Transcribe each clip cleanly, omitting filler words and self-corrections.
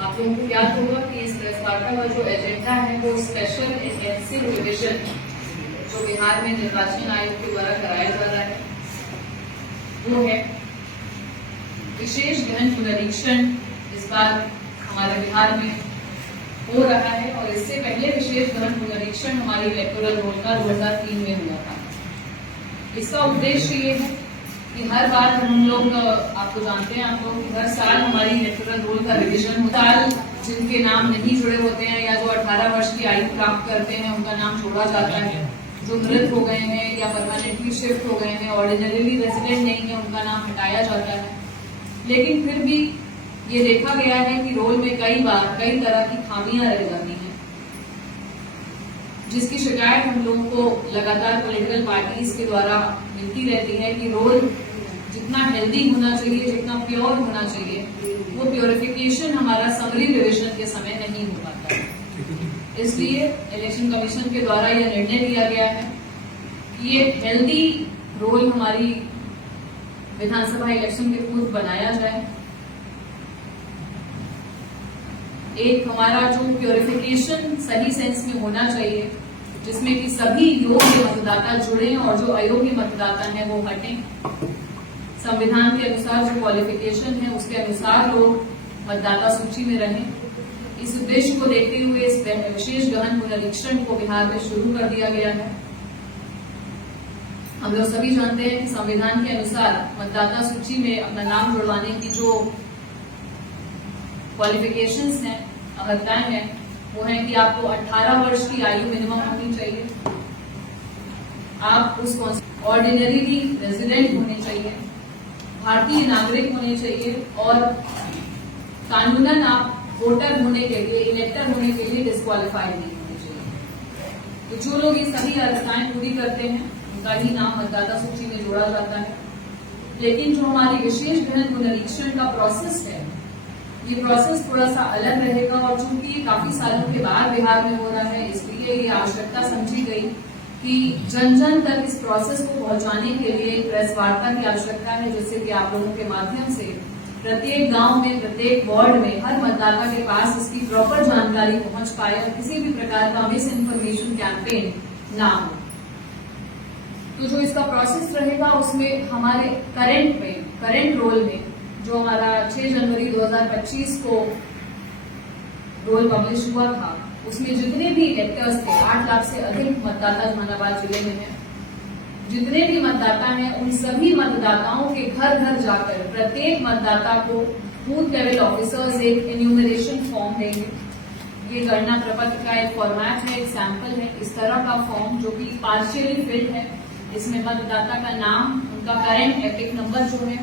आप लोगों को याद होगा कि इस प्रेस वार्ता का जो एजेंडा है वो स्पेशल इंटेंसिव रिविजन जो बिहार में निर्वाचन आयोग के द्वारा कराया जा रहा है वो है। विशेष गहन पुनरीक्षण इस बार हमारे बिहार में हो रहा है और इससे पहले विशेष गहन पुनरीक्षण हमारी इलेक्टोरल रोल का 2003 में हुआ था। इसका उद्देश्य ये है कि हर बार हम लोग, आपको जानते हैं आप लोग, हर साल हमारी इलेक्टोरल रोल का रिवीजन होता है। जिनके नाम नहीं जुड़े होते हैं या जो 18 वर्ष की आयु प्राप्त करते हैं उनका नाम जोड़ा जाता है। जो मृत हो गए हैं या परमानेंटली शिफ्ट हो गए हैं, ऑर्डिनरीली रेजिडेंट नहीं है, उनका नाम हटाया जाता है। लेकिन फिर भी ये देखा गया है कि रोल में कई बार कई तरह की खामियां रह जाती हैं, जिसकी शिकायत हम लोगों को लगातार पॉलिटिकल पार्टीज के द्वारा मिलती रहती है कि रोल जितना हेल्दी होना चाहिए, जितना प्योर होना चाहिए, वो प्योरिफिकेशन हमारा समरी रिविजन के समय नहीं हो पाता है। इसलिए इलेक्शन कमीशन के द्वारा यह निर्णय लिया गया है कि ये हेल्दी रोल हमारी विधानसभा इलेक्शन के पूर्व बनाया जाए। एक हमारा जो प्योरिफिकेशन सही सेंस में होना चाहिए, जिसमें कि सभी योग्य मतदाता जुड़े और जो अयोग्य मतदाता हैं वो हटें। संविधान के अनुसार जो क्वालिफिकेशन है उसके अनुसार लोग मतदाता सूची में रहें। इस उद्देश्य को देखते हुए इस विशेष गहन पुनरीक्षण को बिहार में शुरू कर दिया गया है। हम लोग सभी जानते हैं कि संविधान के अनुसार मतदाता सूची में अपना नाम जुड़वाने की जो क्वालिफिकेशंस हैं, अर्हताएं हैं, वो है कि आपको 18 वर्ष की आयु मिनिमम होनी चाहिए, आप उस ऑर्डिनरीली रेजिडेंट होने चाहिए, भारतीय नागरिक होने चाहिए और कानूनन आप वोटर होने के लिए, इलेक्टर होने के लिए डिस्क्वालीफाइड नहीं होने चाहिए। तो जो लोग ये सभी अर्हताएं पूरी करते हैं उनका ही नाम मतदाता सूची में जोड़ा जाता है। लेकिन जो हमारी विशेष गहन पुनरीक्षण का प्रोसेस है, ये प्रोसेस थोड़ा सा अलग रहेगा और चूंकि ये काफी सालों के बाद बिहार में हो रहा है, इसलिए ये आवश्यकता समझी गई कि जन जन तक इस प्रोसेस को पहुंचाने के लिए एक प्रेस वार्ता की आवश्यकता है, जिससे कि आप लोगों के माध्यम से प्रत्येक गांव में, प्रत्येक वार्ड में, हर मतदाता के पास इसकी प्रॉपर जानकारी पहुंच पाए और किसी भी प्रकार का मिस इन्फॉर्मेशन कैंपेन ना हो। तो जो इसका प्रोसेस रहेगा उसमें हमारे करंट रोल में जो हमारा 6 जनवरी 2025 को रोल पब्लिश हुआ था, उसमें जितने भी इलेक्टर्स थे, 8 लाख से अधिक मतदाता जहानाबाद जिले में हैं, जितने भी मतदाता हैं उन सभी मतदाताओं के घर घर जाकर प्रत्येक मतदाता को बूथ लेवल ऑफिसर्स एक एन्यूमरेशन फॉर्म देंगे। ये गणना प्रपत्र का एक फॉर्मेट है, एक सैंपल है। इस तरह का फॉर्म जो कि पार्शियली फिल्ड है, इसमें मतदाता का नाम, उनका करंट एपिक नंबर जो है,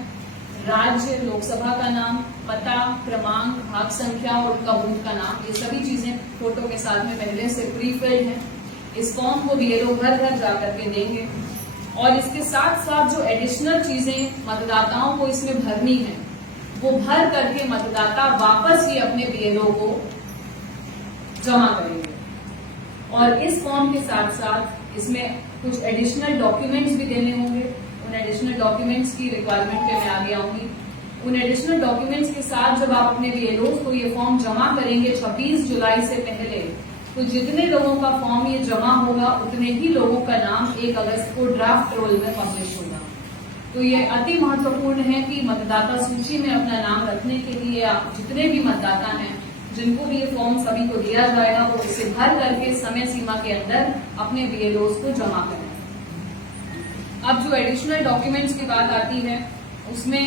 राज्य, लोकसभा का नाम, पता, क्रमांक, भाग संख्या और उनका बूथ का नाम, ये सभी चीजें फोटो के साथ में पहले से प्री फिल्ड है। इस फॉर्म को भी ये लोग घर घर जाकर के देंगे और इसके साथ साथ जो एडिशनल चीजें मतदाताओं को इसमें भरनी है वो भर करके मतदाता वापस ही अपने बीएलओ को जमा करेंगे। और इस फॉर्म के साथ साथ इसमें कुछ एडिशनल डॉक्यूमेंट्स भी देने होंगे। उन एडिशनल डॉक्यूमेंट्स की रिक्वायरमेंट पे मैं आगे आऊंगी। उन एडिशनल डॉक्यूमेंट्स के साथ जब आप अपने बीएलओ को ये फॉर्म जमा करेंगे 26 जुलाई से पहले, तो जितने लोगों का फॉर्म ये जमा होगा उतने ही लोगों का नाम 1 अगस्त को ड्राफ्ट रोल में पब्लिश होगा। तो ये अति महत्वपूर्ण है कि मतदाता सूची में अपना नाम रखने के लिए आप जितने भी मतदाता हैं, जिनको भी ये फॉर्म सभी को दिया जाएगा, वो इसे भर करके समय सीमा के अंदर अपने बीएलओ को जमा करें। अब जो एडिशनल डॉक्यूमेंट्स की बात आती है, उसमें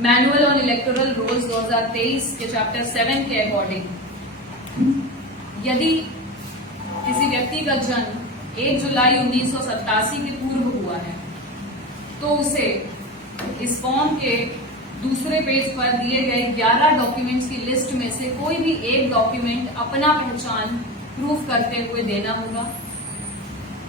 मैनुअल ऑन इलेक्टोरल रोल्स 2023 के चैप्टर 7 के अकॉर्डिंग यदि किसी व्यक्ति का जन्म 1 जुलाई 1987 के पूर्व हुआ है तो उसे इस फॉर्म के दूसरे पेज पर दिए गए 11 डॉक्यूमेंट्स की लिस्ट में से कोई भी एक डॉक्यूमेंट अपना पहचान प्रूफ करते हुए देना होगा।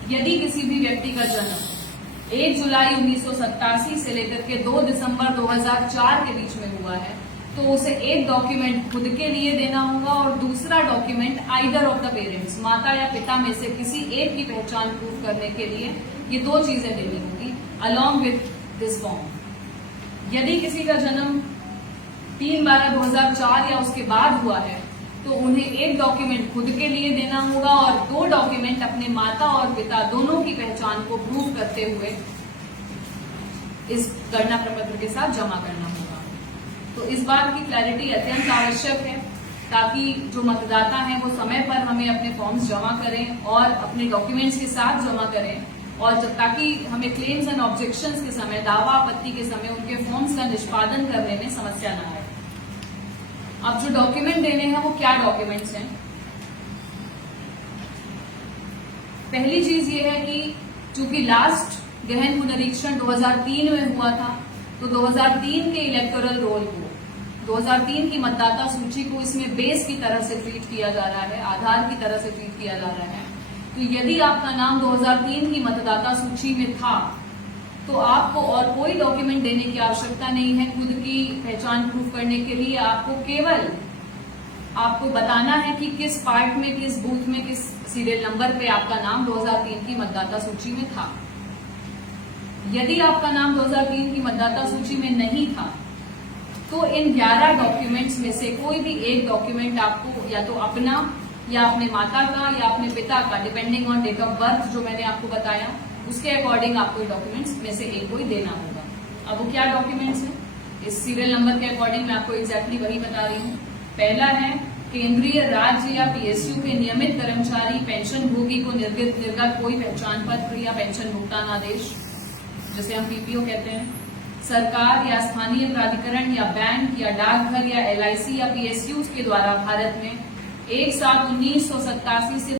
यदि किसी भी व्यक्ति का जन्म 1 जुलाई 1987 से लेकर के 2 दिसंबर 2004 के बीच में हुआ है तो उसे एक डॉक्यूमेंट खुद के लिए देना होगा और दूसरा document either of the parents, माता या पिता में से किसी एक की पहचान प्रूफ करने के लिए ये 2 चीजें देनी होगी अलॉन्ग विथ दिस फॉर्म। यदि किसी का जन्म 3/12/2004 या उसके बाद हुआ है तो उन्हें एक डॉक्यूमेंट खुद के लिए देना होगा और 2 डॉक्यूमेंट अपने माता और पिता दोनों की पहचान को प्रूव करते हुए इस गणना प्रपत्र के साथ जमा करना होगा। तो इस बात की क्लैरिटी अत्यंत आवश्यक है ताकि जो मतदाता हैं वो समय पर हमें अपने फॉर्म्स जमा करें और अपने डॉक्यूमेंट्स के साथ जमा करें और ताकि हमें क्लेम्स एंड ऑब्जेक्शंस के समय, दावा आपत्ति के समय उनके फॉर्म्स का निष्पादन करने में समस्या न आए। अब जो डॉक्यूमेंट देने हैं वो क्या डॉक्यूमेंट्स हैं? पहली चीज ये है कि चूंकि लास्ट गहन पुनरीक्षण 2003 में हुआ था तो 2003 के इलेक्टोरल रोल को, 2003 की मतदाता सूची को इसमें बेस की तरह से ट्रीट किया जा रहा है, आधार की तरह से ट्रीट किया जा रहा है। तो यदि आपका नाम 2003 की मतदाता सूची में था तो आपको और कोई डॉक्यूमेंट देने की आवश्यकता नहीं है। खुद की पहचान प्रूफ करने के लिए आपको केवल आपको बताना है कि किस पार्ट में, किस बूथ में, किस सीरियल नंबर पे आपका नाम 2003 की मतदाता सूची में था। यदि आपका नाम 2003 की मतदाता सूची में नहीं था तो इन 11 डॉक्यूमेंट्स में से कोई भी एक डॉक्यूमेंट आपको या तो अपना या अपने माता का या अपने पिता का, depending on date of birth जो मैंने आपको बताया, उसके अकॉर्डिंग आपको डॉक्यूमेंट्स में से एक कोई देना होगा। अब वो क्या डॉक्यूमेंट्स हैं? इस सीरियल नंबर के अकॉर्डिंग मैं आपको एग्जैक्टली वही बता रही हूँ। पहला है केंद्रीय, राज्य या पीएसयू के नियमित कर्मचारी पेंशनभोगी को निर्गत कोई पहचान पत्र या पेंशन भुगतान आदेश, जिसे हम पीपीओ कहते हैं। सरकार या स्थानीय प्राधिकरण या बैंक या डाकघर या एलआईसी या पीएसयू के द्वारा भारत में 1/7/1987 से